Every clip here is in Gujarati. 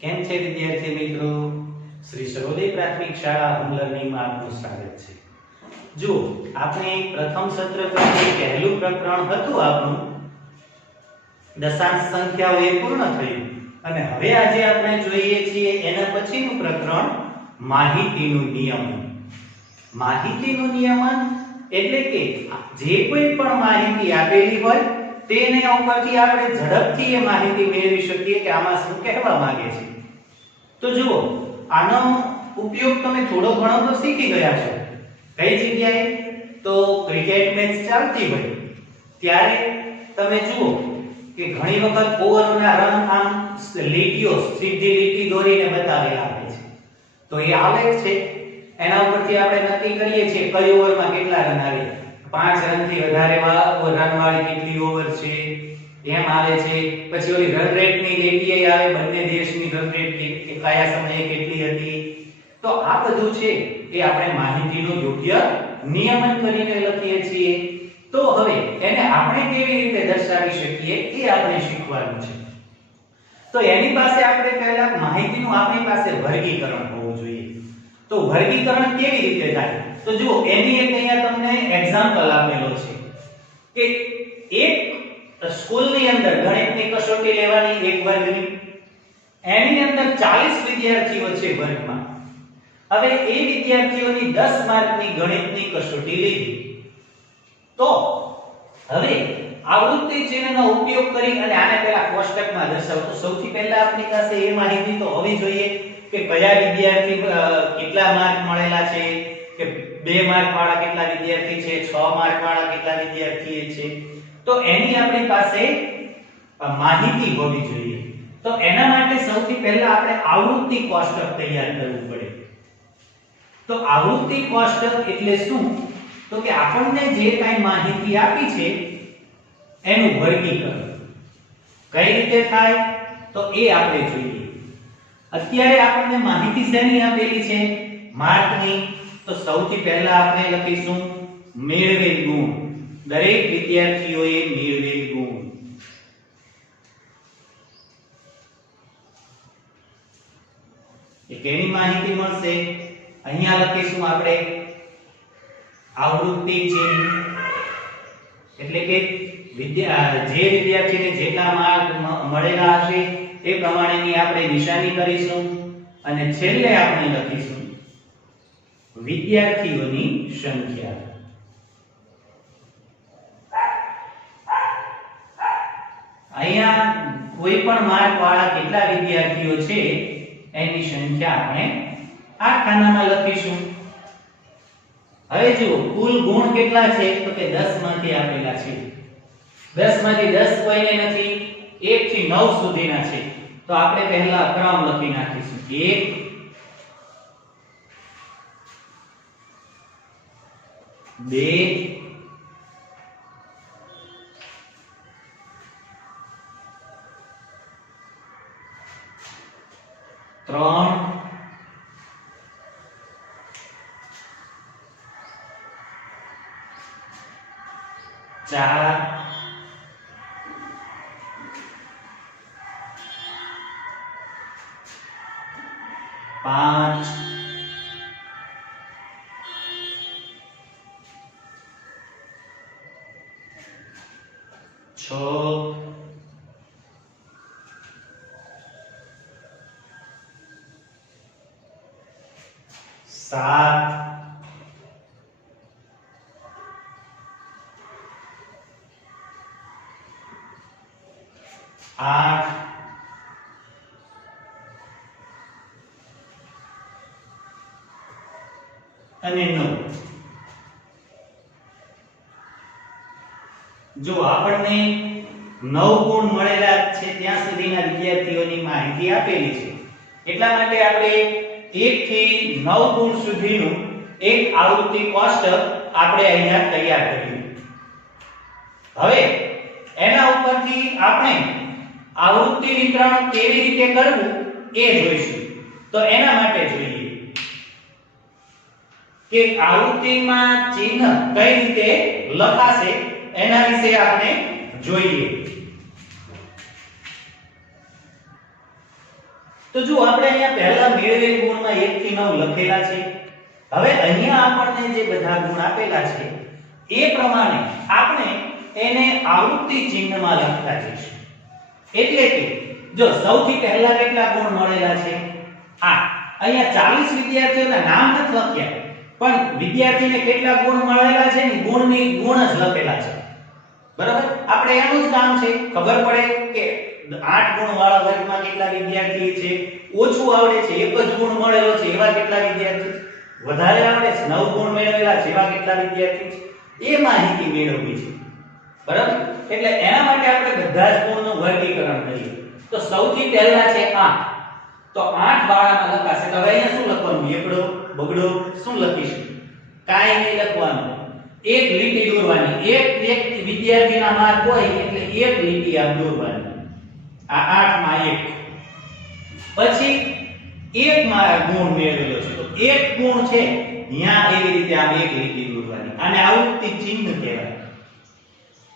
કેમ છે વિદ્યાર્થી મિત્રો? શ્રી સર્વોદય પ્રાથમિક શાળા હોમ લર્નિંગ માં આપનું સ્વાગત છે. જો આપણે પ્રથમ સત્ર પછી પહેલું પ્રકરણ હતું આપણું દશાંશ સંખ્યાઓ એ પૂર્ણ થયું અને હવે આજે આપણે જોઈએ છીએ એના પછીનું પ્રકરણ માહિતીનું નિયમન. માહિતીનું નિયમન એટલે કે જે કોઈ પણ માહિતી આપેલી હોય તેને ઉપરથી આપણે ઝડપથી એ માહિતી મેળવી શકીએ કે આમાં શું કહેવા માંગે છે. તો જુઓ, આનો ઉપયોગ તમે થોડો ઘણો તો શીખી ગયા છો. કઈ જગ્યાએ? તો ક્રિકેટ મેચ ચાલતી હોય ત્યારે તમે જુઓ કે ઘણી વખત ઓવરોના રન આમ લીટીઓ સીધી લીટી દોરીને બતાવેલા આવે છે. તો એ આલેખ છે, એના ઉપરથી આપણે નક્કી કરીએ છીએ કઈ ઓવરમાં કેટલા રન આવે. 5 રનથી વધારે રન વાળી કેટલી ઓવર છે એમ આવે છે. પછી ઓલી રન રેટની લીટી આવે, બંને દેશની રન રેટ કે કયા સમયે કેટલી હતી. તો આ બધું છે એ આપણે માહિતીનું યોગ્ય નિયમન કરીને લખીએ છીએ. તો હવે એને આપણે કેવી રીતે દર્શાવી શકીએ એ આપણે શીખવાનું છે. તો એની પાસે આપણે પહેલા માહિતીનું આપણી પાસે વર્ગીકરણ હોવું જોઈએ. તો વર્ગીકરણ કેવી રીતે થાય? તો જુઓ, એની એક અહીંયા તમને એક્ઝામ્પલ આપેલો છે કે એક સ્કૂલની અંદર ગણિતની કસોટી લેવાની એક વર્ગની, એની અંદર 40 વિદ્યાર્થીઓ છે વર્ગમાં. હવે એ વિદ્યાર્થીઓની 10 માર્કની ગણિતની કસોટી લીધી. તો હવે આવૃત્તિ ચિહ્નનો ઉપયોગ કરી અને આને પહેલા કોષ્ટકમાં દર્શાવો. તો સૌથી પહેલા આપણી પાસે એ માહિતી તો હોવી જોઈએ કે કયા વિદ્યાર્થી કેટલા માર્ક મળેલા છે, કે 2 માર્ક વાળા કેટલા વિદ્યાર્થી છે, 6 માર્ક વાળા કેટલા વિદ્યાર્થી છે. તો એની આપણી પાસે માહિતી હોવી જોઈએ. તો એના માટે સૌથી પહેલા આપણે આવૃત્તિ કોષ્ટક તૈયાર કરવું પડે. તો આવૃત્તિ કોષ્ટક એટલે શું? તો કે આપણને જે કાંઈ માહિતી આપી છે એનું વર્ગીકરણ કઈ રીતે થાય તો એ આપણે જોઈએ. અત્યારે આપણને માહિતી શેની આપેલી છે? માર્કની. તો સૌથી પહેલા આપણે લખીશું મેળવેલ ગુણ. દરેક વિદ્યાર્થીઓએ મેળવેલ ગુણ. એ કેની માહિતી મળશે? અહીંયા લખીશું આપણે આવૃત્તિ ચિહ્ન, એટલે કે જે વિદ્યાર્થીને જેટલા માર્ક મળેલા હશે એ પ્રમાણેની આપણે નિશાની કરીશું અને છેલ્લે આપણે લખીશું વિદ્યાર્થીઓની સંખ્યા. અહીંયા કોઈ પણ માર્ક વાળા કેટલા વિદ્યાર્થીઓ છે એની સંખ્યા આપણે આ ખાનામાં લખીશું. હવે જુઓ, કુલ ગુણ કેટલા છે? તો કે 10 માંથી આપેલા છે. 10 માંથી 10 કોઈને નથી, 1 થી 9 સુધીના છે. તો આપણે પહેલા ક્રમ લખી નાખીશું. 1 2 3 4 5 6 7 8 અને 9. જો આપણને 9 ગુણ મળેલા છે ત્યાં સુધીના વિદ્યાર્થીઓની માહિતી આપેલી છે. એટલા માટે આપણે 1 થી 9 ગુણ સુધીનું એક આવૃત્તિ કોષ્ટક આપણે અહીંયા તૈયાર કર્યું. હવે એના ઉપરથી આપણે આવૃત્તિ વિતરણ કેવી રીતે કરવું એ જોઈશું. તો એના માટે જોઈએ કે આવૃત્તિમાં ચિહ્ન કઈ રીતે લખાશે એના વિશે આપણે જોઈએ. તો જો આપણે અહીંયા પહેલા મેળવેલ ગુણમાં 1 થી 9 લખેલા છે. હવે અહીંયા આપણને જે બધા ગુણ આપેલા છે એ પ્રમાણે આપણે એને આવૃત્તિ ચિહ્નમાં લખતા જઈશું. એટલે કે જો સૌથી પહેલા કેટલા ગુણ મળેલા છે? 8. અહીંયા 40 વિદ્યાર્થીઓના નામ નથી લખ્યા, પણ વિદ્યાર્થીને કેટલા ગુણ મળેલા છે ને ગુણની ગુણ જ લખેલા છે. બરાબર? આપણે એનું જ કામ છે ખબર પડે કે 8 ગુણ વાળા વર્ગમાં કેટલા વિદ્યાર્થી છે, ઓછું આવડે છે 1 જ ગુણ મળેલો છે એવા કેટલા વિદ્યાર્થી, વધારે આવડે છે 9 ગુણ મેળવેલા છે એવા કેટલા વિદ્યાર્થી છે, એ માહિતી મેળવવી છે. બરાબર? એટલે એના માટે આપણે બધા જ ગુણનું વર્ગીકરણ કરીએ. તો સૌથી પહેલા છે 8. તો 8 વાળામાં લખાશે. તો હવે અહીંયા શું લખવાનું? એકડો બગડો શું લખીશું? કાઈ નહીં લખવાનું. એક લીટી દોરવાની. એક વિદ્યાર્થીના માર્ક હોય એટલે એક લીટી આમ દોરવાની. આ 8 માં 1. પછી 1 માં ગુણ મેળવેલો છે તો 1 ગુણ છે અહીંયા એવી રીતે આમ એક લીટી દોરવાની. આને આવૃત્તિ ચિહ્ન કહેવાય.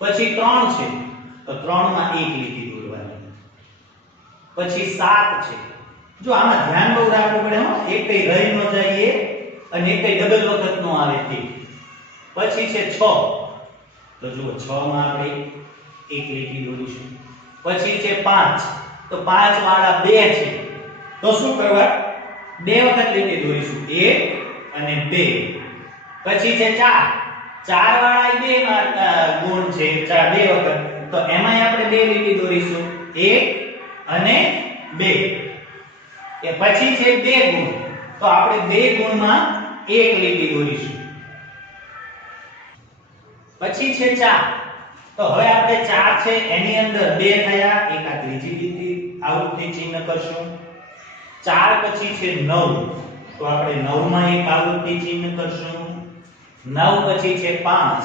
પછી 3 છે તો 3 માં એક લીટી દોરવાની. પછી 7 છે. જો આમાં ધ્યાન બહુ રાખવું પડે હો, એક કઈ રહી ન જાય અને એક કઈ ડબલ વખત નો આવે તે. પછી છે 6. તો જુઓ 6 માં આપણે એક લીટી દોરીશું. પછી છે 5. તો 5 વાળા 2 છે તો શું કરવા? 2 વખત લીટી દોરીશું. 1 અને 2. પછી છે 4. 4 વાળા 2 માં ગુણ છે 2 વખત તો એમાંય આપણે 2 લીટી દોરીશું. 1 અને 2. એ પછી છે 2 ગુણ તો આપણે 2 ગુણમાં એક લીટી દોરીશું. પછી છે 4. તો હવે આપણે 4 છે એની અંદર 2 થયા, એક આ ત્રીજી લીટી આવૃત્તિ ચિહ્ન કરશું. 4 પછી છે 9 તો આપણે 9 માં એક આવૃત્તિ ચિહ્ન કરશું. 9 પછી છે 5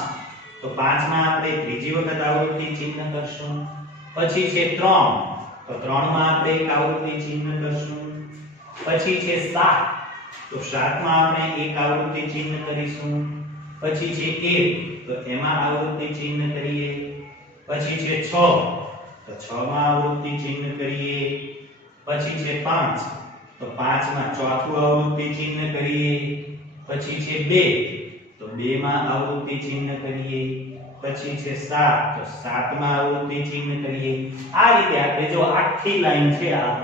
તો 5 માં આપણે ત્રીજી વખત આવૃત્તિ ચિહ્ન કરશું. પછી છે 3 તો 3 માં આપણે એક આવૃત્તિ ચિહ્ન કરશું. પછી છે 7 તો 7 માં આપણે એક આવૃત્તિ ચિહ્ન કરીશું. પછી છે 1 તો એમાં આવૃત્તિ ચિહ્ન કરીએ. પછી છે 6 તો 6 માં આવૃત્તિ ચિહ્ન કરીએ. પછી છે 5 તો 5 માં ચોથું આવૃત્તિ ચિહ્ન કરીએ. પછી છે 2 તો 2 માં આવૃત્તિ ચિહ્ન કરીએ. પછી છે 7 તો 7 માં આવૃત્તિ ચિહ્ન કરીએ. આ રીતે આપણે જો આખી લાઈન છે આ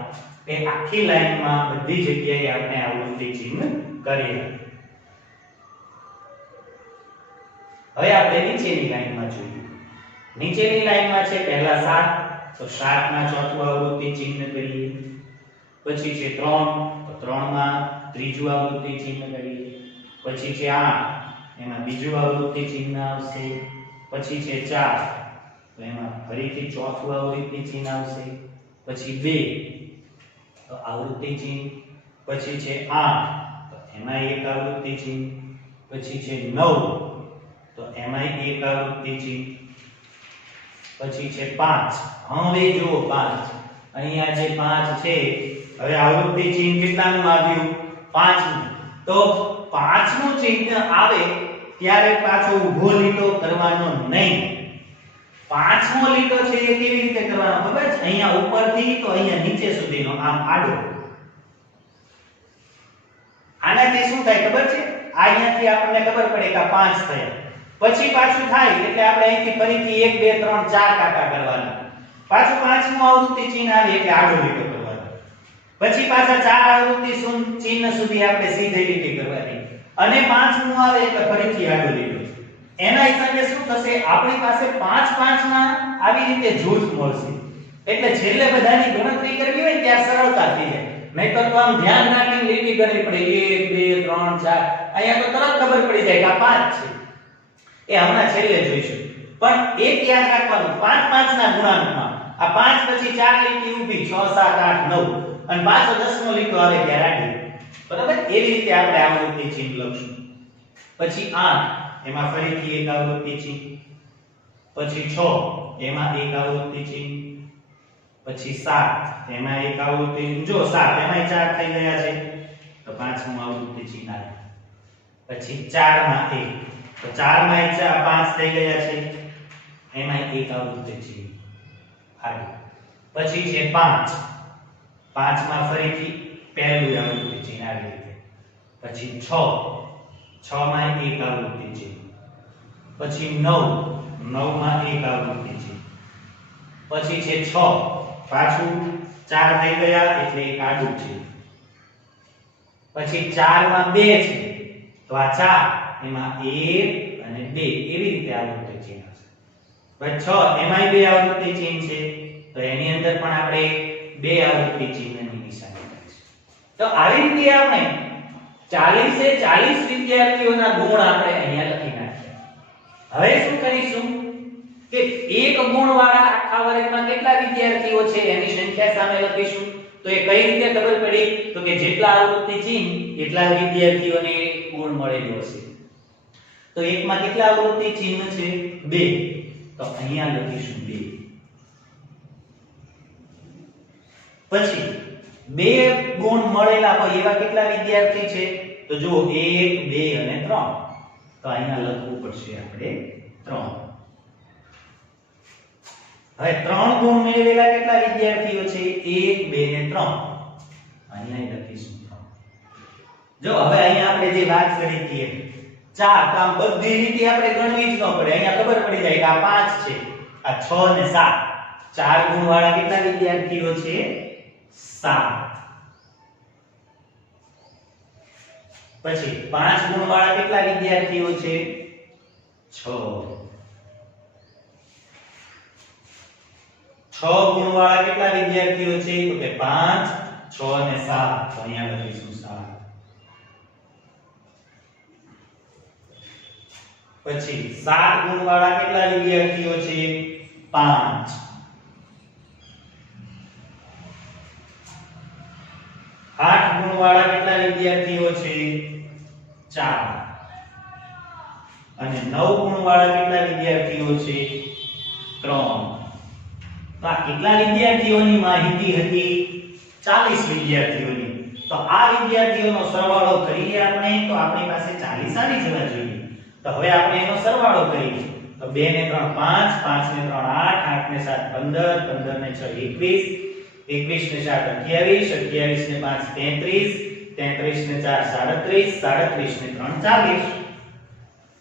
એ આખી લાઈનમાં બધી જગ્યાએ આપણે આવૃત્તિ ચિહ્ન કરીએ. હવે આપણે નીચેની લાઈનમાં જોઈએ. નીચેની લાઈનમાં છે પહેલા 7 તો 7 માં ચોથું આવૃત્તિ ચિહ્ન કરીએ. પછી છે 3 તો 3 માં ત્રીજું આવૃત્તિ ચિહ્ન કરીએ. પછી છે 8 એમાં બીજું આવૃત્તિ ચિહ્ન આવશે. પછી છે 4 તો એમાં ફરીથી ચોથું આવૃત્તિ ચિહ્ન આવશે. પછી 2 તો આવૃત્તિ ચિહ્ન. પછી છે 8 તો એમાં એક આવૃત્તિ ચિહ્ન. પછી છે 9 તો એમાં એક આવૃત્તિ ચિહ્ન. પછી છે 5. હવે જુઓ 5 અહીંયા જે 5 છે હવે આવૃત્તિ ચિહ્ન કેટલાનું આવ્યું? 5નું. તો 5નું ચિહ્ન આવે ત્યારે પાછો ઊભો લીટો કરવાનો નહીં. 5મો લીટો છે એ કેવી રીતે કરવાનો ખબર છે? અહીંયા ઉપરથી તો અહીંયા નીચે સુધીનો આમ આડો. આનાથી શું થાય ખબર છે? અહીંયાથી આપણને ખબર પડે કે 5 થયા. પછી પાછું થાય એટલે આપણે અહીંથી ફરીથી 1 2 3 4 કાકા કરવાના. પાછું 5મું આવૃત્તિ ચિહ્ન આવે એટલે આડો લીટો કરવાનો. પછી પાછા 4 આવૃત્તિ ચિહ્ન સુધી આપણે સીધી લીટી કરવાની. અને 5મું આવે એટલે ફરીથી આડો લીટો. એના હિસાબે શું થશે? આપણી પાસે 5 5 ના આવી રીતે જૂથ મળશે. એટલે છેલ્લે બધાની ગણતરી કરવી હોય ત્યારે સરળતા થઈ જાય. નહીતર તો આમ ધ્યાન રાખીને લીટી કરવી પડે 1 2 3 4. અહીંયા તો તરત ખબર પડી જાય કે આ 5 છે. એ હમણાં છેલ્લે જોઈશું. પણ એક યાદ રાખવાનું 5 5 ના ગુણાંકમાં આ 5 પછી 4 લીટી ઊભી 6 7 8 9 અને પાછો 10મો લીટો આવે ત્યારે આડી. બરાબર? એવી રીતે આપણે આવૃત્તિ ચિહ્ન લખશું. પછી 8 એમાં ફરીથી એક આવૃત્તિ ચિહ્ન. પછી 6 એમાં એક આવૃત્તિ ચિહ્ન. પછી 7 એમાં એક આવૃત્તિ. જો 7 એમાંય 4 થઈ ગયા છે તો 5મું આવૃત્તિ ચિહ્ન આવે. પછી 4 માં 1 તો 4 માં 5 થઈ ગયા છે એમાં એક આવૃત્તિ ચિહ્ન આવે. પછી છે 5 5 માં ફરીથી પહેલું આવૃત્તિ ચિહ્ન આવી રીતે, પછી 6 માં એક આવૃત્તિ ચિહ્ન, પછી 9 માં એક આવૃત્તિ ચિહ્ન, પછી છે 6 પાછું 4 થઈ ગયા એટલે એક આડું છે, પછી 4 માં 2 છે તો આ 4 એમાં 1 અને 2 એવી રીતે આવૃત્તિ ચિહ્ન છે. હવે 6 એમાંય 2 આવૃત્તિ ચિહ્ન છે તો એની અંદર પણ આપણે 2 આવૃત્તિ ચિહ્નની નિશાની કરીશું. તો આવી રીતે આપણે 40 એ 40 વિદ્યાર્થીઓના ગુણ આપણે અહીંયા લખી નાખ્યા. હવે શું કરીશું કે એક ગુણ વાળા આખા વર્ગમાં કેટલા વિદ્યાર્થીઓ છે એની સંખ્યા સામે લખીશું. તો એ કઈ રીતે ખબર પડી? તો કે જેટલા આવૃત્તિ ચિહ્ન એટલા વિદ્યાર્થીઓને ગુણ મળેલો હશે. તો એકમાં કેટલા આવૃત્તિ ચિહ્ન છે? 2. તો અહીંયા લખીશું 2. પછી 2 ગુણ મળેલા હોય એવા કેટલા વિદ્યાર્થી છે? તો જો 1 2 અને 3. તો અહીંયા લખવું પડશે આપણે 3. હવે 3 ગુણ મેળવેલા કેટલા વિદ્યાર્થીઓ છે? 1 2 ને 3. અહીંયા લખીશું 3. જો હવે અહીંયા આપણે જે વાત કરી હતી 4 કામ બધી રીતે આપણે ગણવી જ ન પડે. અહીંયા ખબર પડી જાય કે આ 5 છે, આ 6 ને 7. 4 ગુણ વાળા કેટલા વિદ્યાર્થીઓ છે? 7. પછી 5 ગુણ વાળા કેટલા વિદ્યાર્થીઓ છે? 6. 6 ગુણ વાળા કેટલા વિદ્યાર્થીઓ છે? તો કે 5 6 અને 7. તો અહીંયા લખીશું 7. પછી 7 ગુણ વાળા કેટલા વિદ્યાર્થીઓ છે? 5. 8 ગુણ વાળા કેટલા વિદ્યાર્થીઓ છે? 4. અને 9 ગુણ વાળા કેટલા વિદ્યાર્થીઓ છે? 3. તો આ કેટલા વિદ્યાર્થીઓની માહિતી હતી? 40 વિદ્યાર્થીઓની. તો આ વિદ્યાર્થીઓનો સરવાળો કરીએ આપણે તો આપણી પાસે 40 આવી જવા જોઈએ. તો હવે આપણે એનો સરવાળો કરીએ તો 2 ને 3 5, 5 ને 3 8, 8 ને 7 15, 15 ને 6 21, 21 ને 7 28, 28 ને 5 33, 33 ને 4 37, 37 ને 3 40.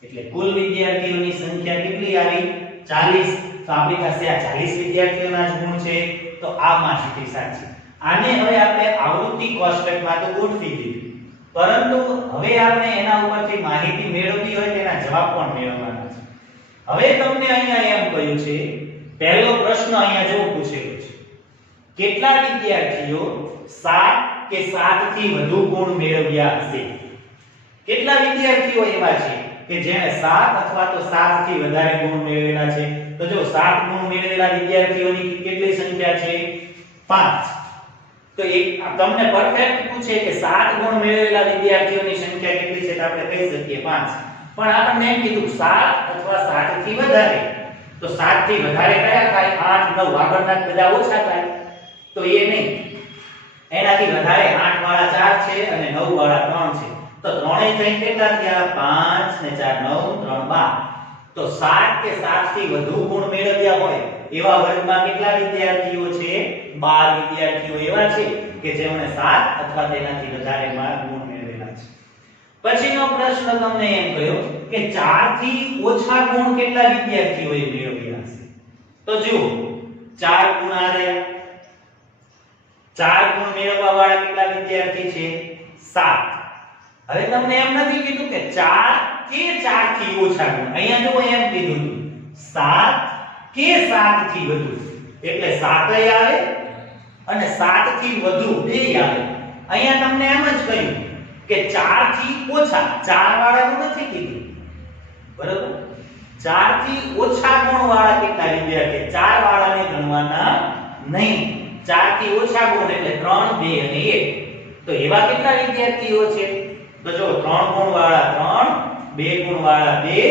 એટલે કુલ વિદ્યાર્થીઓની સંખ્યા કેટલી આવી? 40. તો આપણી પાસે આ 40 વિદ્યાર્થીઓના જ ગુણ છે. તો આ માહિતી સાચી. આને હવે આપણે આવૃત્તિ કોષ્ટકમાં તો ગોઠવી દીધી, પરંતુ હવે આપણે એના ઉપરથી માહિતી મેળવવી હોય તેના જવાબ પણ મેળવવાના છે. હવે તમને અહીંયા એમ કહ્યું છે, પહેલો પ્રશ્ન અહીંયા જો પૂછેલો છે, કેટલા વિદ્યાર્થીઓ 7 કે 7 થી વધુ ગુણ મેળવ્યા હશે? કેટલા વિદ્યાર્થીઓ એવા છે કે જેણે 7 અથવા તો 7 થી વધારે ગુણ મેળવેલા છે? તો જો 7 ગુણ મેળવેલા વિદ્યાર્થીઓની કેટલી સંખ્યા છે? 5. તો એક તમને પરફેક્ટ પૂછે કે 7 ગુણ મેળવેલા વિદ્યાર્થીઓની સંખ્યા કેટલી છે? તો આપણે કહી શકીએ 5. પણ આપણને એમ કીધું 7 અથવા 7 થી વધારે. તો 7 થી વધારે કયા થાય? 8 9. આગળના બધા ઓછા થાય. તો એ નહીં, એનાથી વધારે 8 વાળા 4 છે અને 9 વાળા 3 છે. તો ત્રણેય થઈ કેટલા થયા? 5 ને 4 9 3 12. તો 7 કે 7 થી વધુ ગુણ મેળવ્યા હોય એવા વર્ગમાં કેટલા વિદ્યાર્થીઓ છે? 12 વિદ્યાર્થીઓ એવા છે કે જેમણે 7 અથવા તેનાથી વધારે ગુણ મેળવેલા છે. પછીનો પ્રશ્ન તમને એમ કહ્યો કે 4 થી ઓછા ગુણ કેટલા વિદ્યાર્થીઓએ મેળવ્યા હશે? તો જુઓ 4 ગુણ આ રહ્યા. 4 ગુણ મેળવવા વાળા કેટલા વિદ્યાર્થી છે? 7. હવે તમને એમ નથી કીધું કે 4 કે 4 થી ઓછા ગુણ. અહીંયા જો એમ કીધું 7 કે 7 થી વધુ. એટલે 7 આવે અને 7 થી વધુ બે આવે. અહીંયા તમને એમ જ કહ્યું કે 4 થી ઓછા, 4 વાળાનું નથી કીધું, બરોબર? 4 થી ઓછા ગુણ વાળા કેટલા વિદ્યાર્થી? 4 વાળાને ગણવાના નહીં. 4 થી ઓછા ગુણ એટલે 3 2 અને 1. તો એવા કેટલા વિદ્યાર્થીઓ છે? તો જો 3 ગુણ વાળા 3, 2 ગુણ વાળા 2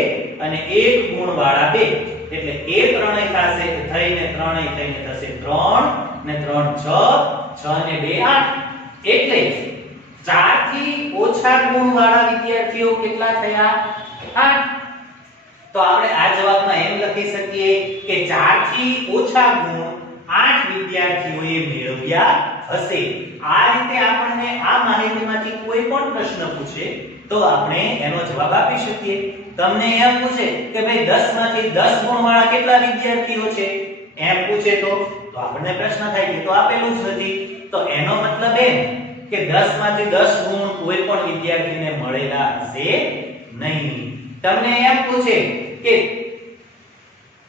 અને 1 ગુણ વાળા 2. એટલે એ ત્રણેય થશે થઈને ત્રણેય થઈને થશે 3 ને 3 6, 6 ને 2 8. એટલે 4 થી ઓછા ગુણ વાળા વિદ્યાર્થીઓ કેટલા થયા? 8. તો આપણે આ જવાબમાં એમ લખી શકીએ કે 4 થી ઓછા ગુણ 8 વિદ્યાર્થીઓએ મેળવ્યા હશે. આ રીતે આપણને આ માહિતીમાંથી કોઈ પણ પ્રશ્ન પૂછે તો આપણે એનો જવાબ આપી શકીએ. તમને એમ પૂછે કે ભાઈ 10 માંથી 10 ગુણ વાળા કેટલા વિદ્યાર્થીઓ છે, એમ પૂછે તો આપણને પ્રશ્ન થાય કે તો આપેલું જ નથી. તો એનો મતલબ એમ કે 10 માંથી 10 ગુણ કોઈ પણ વિદ્યાર્થીને મળેલા હશે નહીં. તમને એમ પૂછે કે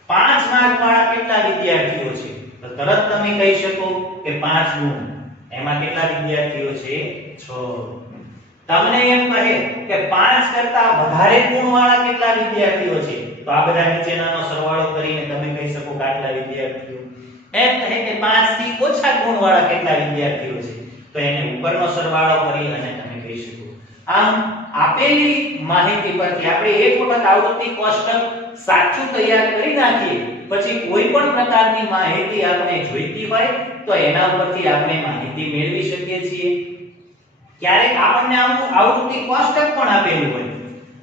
5 માર્ક વાળા કેટલા વિદ્યાર્થીઓ છે, તો તરત તમે કહી શકો કે 5 ગુણ. એમાં કેટલા વિદ્યાર્થીઓ છે? 6. તમને એમ કહે કે 5 કરતા વધારે ગુણ વાળા કેટલા વિદ્યાર્થીઓ છે, તો આ બધા નીચેનાનો સરવાળો કરીને તમે કહી શકો કે આટલા વિદ્યાર્થીઓ. એમ કહે કે 5 થી ઓછા ગુણ વાળા કેટલા વિદ્યાર્થીઓ છે, તો એને ઉપરનો સરવાળો કરી અને તમે કહી શકો. આમ આપેલી માહિતી પરથી આપણે એક વખત આવૃત્તિ કોષ્ટક સાચું તૈયાર કરી નાખીએ પછી કોઈ પણ પ્રકારની માહિતી આપણે જોઈતી હોય તો એના ઉપરથી આપણે માહિતી મેળવી શકીએ છીએ. ક્યારેક આપણને આવૃત્તિ કોષ્ટક પણ આપેલું હોય.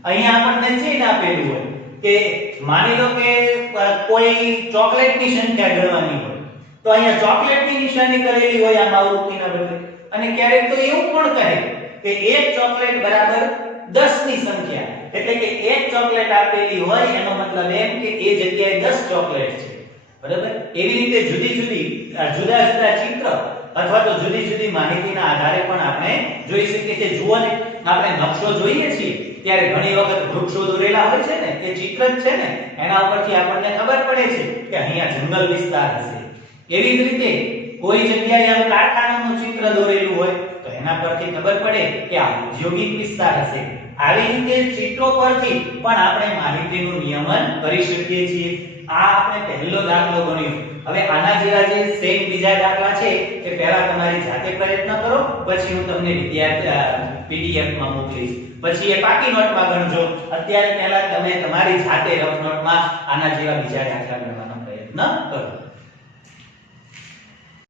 અહીંયા આપણને ચેન આપેલું હોય કે માની લો કે કોઈ ચોકલેટની સંખ્યા ગણવાની હોય તો અહીંયા ચોકલેટની નિશાની કરેલી હોય આમ આવૃત્તિના બદલે. અને ક્યારેક તો એવું પણ કહે કે એક ચોકલેટ બરાબર 10 ની સંખ્યા, એટલે કે એક ચોકલેટ આપેલી હોય એનો મતલબ એમ કે એ જગ્યાએ 10 ચોકલેટ છે. બરાબર? એવી રીતે જુદા જુદા ચિત્ર અથવા તો જુદી જુદી માહિતીના આધારે પણ આપણે જોઈ શકીએ છીએ. જુઓ ને, આપણે નકશો જોઈએ છીએ ત્યારે ઘણી વખત વૃક્ષો દોરેલા હોય છે ને, એ ચિત્ર જ છે ને, એના ઉપરથી આપણને ખબર પડે છે કે અહીંયા જંગલ વિસ્તાર હશે. એવી જ રીતે કોઈ જગ્યાએ આમ કારખાનાનું ચિત્ર દોરેલું હોય તો એના પરથી ખબર પડે કે આ ઔદ્યોગિક વિસ્તાર હશે. આવી રીતે ચિત્રો પરથી પણ આપણે માહિતીનું નિયમન કરી શકીએ છીએ. આ આપણે પહેલો દાખલો ગણ્યો. હવે આના જેવા જે સેમ બીજા દાખલા છે એ પહેલા તમારી જાતે પ્રયત્ન કરો, પછી હું તમને PDF માં મોકલીશ. પછી એ પાકી નોટમાં ગણજો. અત્યારે પહેલા તમે તમારી જાતે રફ નોટમાં આના જેવા બીજા દાખલા ગણવાનો પ્રયત્ન કરો.